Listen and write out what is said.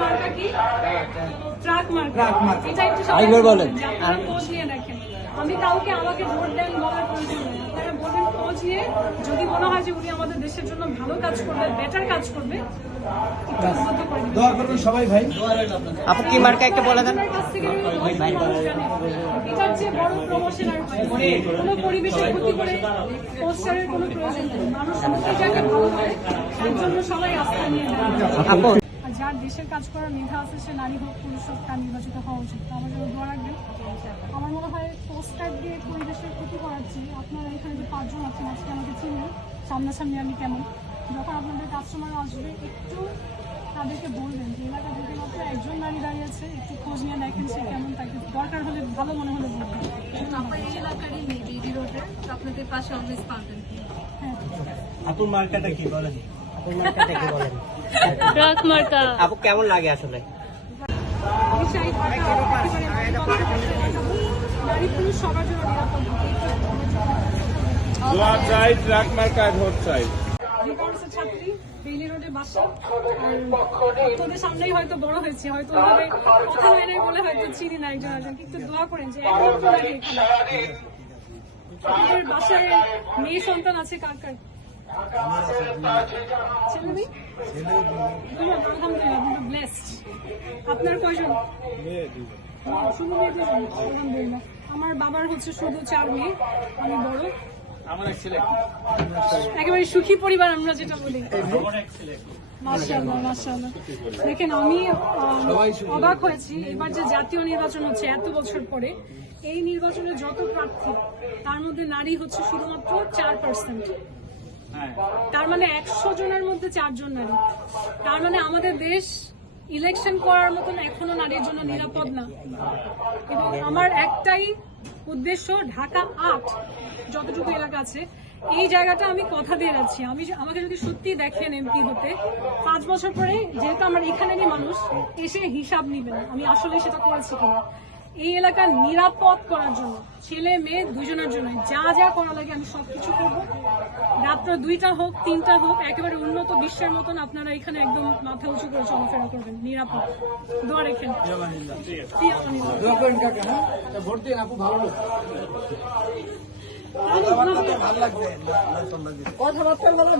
মার্কা কি? ট্রাক মার্কা। এটা একটু সবাই বলেন। আপনারা খোঁজ নিয়ে দেখেন। আমি কাউকে আমাকে ভোট দেন বলার প্রয়োজন নেই। আপনারা বলেন খোঁজ নিয়ে, যদি মনে হয় যে উনি আমাদের দেশের জন্য ভালো কাজ করবে, বেটার কাজ করবে, সবাই ভাই আপু কি মার্কা একটা বলে দেন। এটার চেয়ে বড় প্রমোশন আর কোনো পরিবেশের ক্ষতি করে পোস্টারের কোনো প্রয়োজন নেই। মানুষ এটাকে ভালো করে, তার জন্য সবাই আস্থা নিয়ে নেয়। যার দেশের কাজ করার মেধা আছে, সে নারী হোক পুরুষ হোক, তার নির্বাচিত হওয়া উচিত। আমার জন্য দোয়া রাখবেন। আমার মনে হয় পোস্টার দিয়ে পরিবেশের ক্ষতি করার চেয়ে আপনারা এখানে যে 5 জন আছেন, আজকে আমাকে চিনেন সামনাসামনি আমি কেমন, যখন আপনাদের কাস্টমার আসবে একটু তাদেরকে বলবেন যে এলাকা থেকে মাত্র একজন নারী দাঁড়িয়ে আছে, একটু খোঁজ নিয়ে দেখেন সে কেমন, তাকে দরকার হলে ভালো মনে হলে বলবেন। আপনার এই এলাকারই মেয়ে ডিডি রোডে, আপনাদের পাশে অলওয়েজ পাবেন। হ্যাঁ, আপুর মার্কাটা কি বলেন। ট্রাক মার্কা। আপু কেমন লাগে আসলে? নারী পুরুষ সবার জন্য নিরাপদ ছাত্রী, বেইলি রোডে বাসা। তোদের সামনেই হয়তো বড় হয়েছে, হয়তো ওইভাবে কথা হয় নাই বলে হয়তো চিনি না একজন একজন, কিন্তু দোয়া করেন যে একমাত্র নারী এখানে। আপনাদের বাসায় মেয়ে সন্তান আছে কার কার? আপনার কয়জন? শুধু মেয়ে দুজন? আলহামদুলিল্লাহ। আমার বাবার হচ্ছে শুধু 4 মেয়ে, আমি বড়। একেবারে সুখী পরিবার আমরা যেটা বলি। মাশাআল্লাহ মাশাআল্লাহ। দেখেন আমি অবাক হয়েছি, এবার যে জাতীয় নির্বাচন হচ্ছে এত বছর পরে, এই নির্বাচনে যত প্রার্থী তার মধ্যে নারী হচ্ছে শুধুমাত্র 4%। তার মানে 100 জনের মধ্যে 4 জন নারী। তার মানে আমাদের দেশ ইলেকশন করার মতন এখনো নারীর জন্য নিরাপদ না। এবং আমার একটাই উদ্দেশ্য, ঢাকা 8 যতটুকু এলাকা আছে, এই জায়গাটা আমি কথা দিয়ে যাচ্ছি, আমাকে যদি সত্যি দেখেন এমপি হতে 5 বছর পরে, যেহেতু আমার এখানেরই মানুষ, এসে হিসাব নিবেন আমি আসলে সেটা করেছি কিনা। এই এলাকা নিরাপদ করার জন্য, ছেলে মেয়ে দুজনের জন্য যা যা করা লাগে আমি সবকিছু করবো। রাত্র 2টা হোক 3টা হোক, একেবারে উন্নত বিশ্বের মতন আপনারা এখানে একদম মাথা উঁচু করে চলাফেরা করবেন, নিরাপদ। দোয়া রেখেন। কথাবার্তা ভালো,